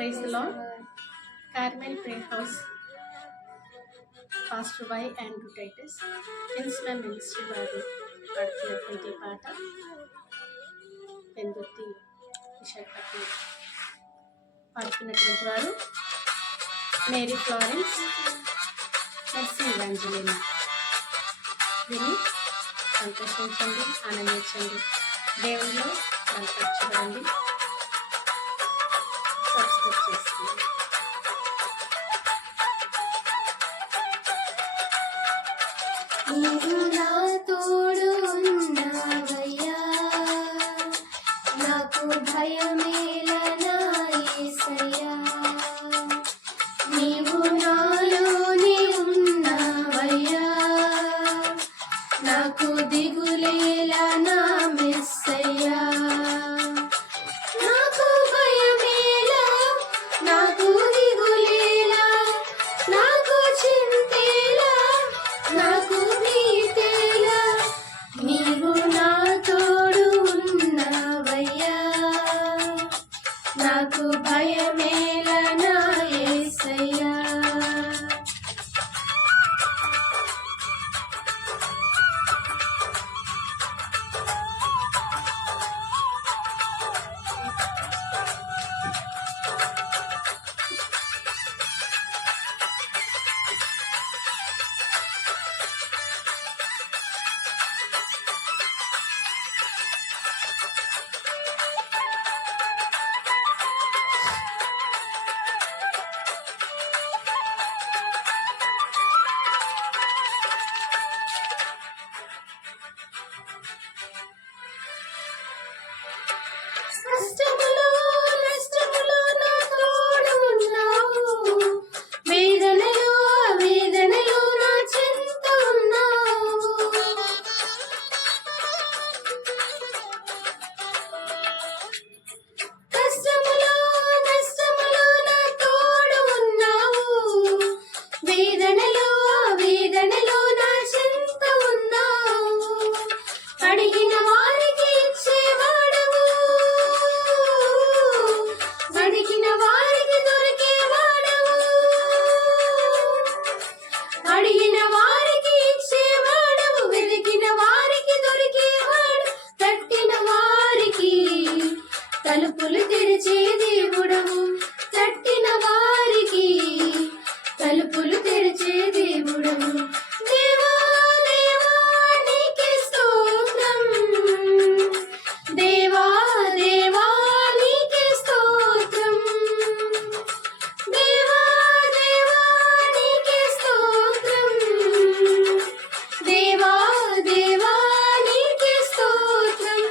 Praise the Lord. Carmel Prayer House, Pastor Y and Titus, Kinsman Ministry వారు పాడుతున్నటువంటి పాట పెందుర్తి విశాఖపట్నం. పాడుతున్నటువంటి వారు Mary Florence, mercy ఈవాంజెలినా. విని సంతోషించండి, ఆనందించండి. దేవునిలో బలపరచబడండి. సబ్స్క్రైబ్ చేసుకోండి. నీవు నా తోడు ఉన్నావయ్యా, నాకు భయమేలనా యేసయ్యా. నీవు నాలోనే ఉన్నావయ్యా, నాకు దిగులేలనా మెస్సయ్యా. నాకు భయమేలా, నాకు దిగులేలా, నాకు చింతేలా, నాకు నీతేలా. నీవు నా తోడు ఉన్నావయ్యా, నాకు భయమేలనా యేసయ్యా. కష్టములో నష్టములో నా తోడు ఉన్నావు, వేదనలో వేదనలో నా చెంత ఉన్నావు. కష్టములో నష్టములో నా తోడు ఉన్నావు, వేదనలో వేదనలో నా చెంత ఉన్నావు. అడిగిన వారికి ఇచ్చేవాడవు, అడిగిన వారికి దొరికేవాడవు. అడిగిన వారికి ఇచ్చేవాడవు, వెతికిన వారికి దొరికేవాడు. తట్టిన వారికి తలుపులు తెరిచే దేవుడవు, తట్టిన వారికి తలుపులు తెరిచే దేవుడవు. దేవా దేవా నీకే స్తోత్రం, దేవా దేవా నీకే స్తోత్రం, దేవా దేవా నీకే స్తోత్రం, దేవా దేవా నీకే స్తోత్రం.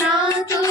నాతో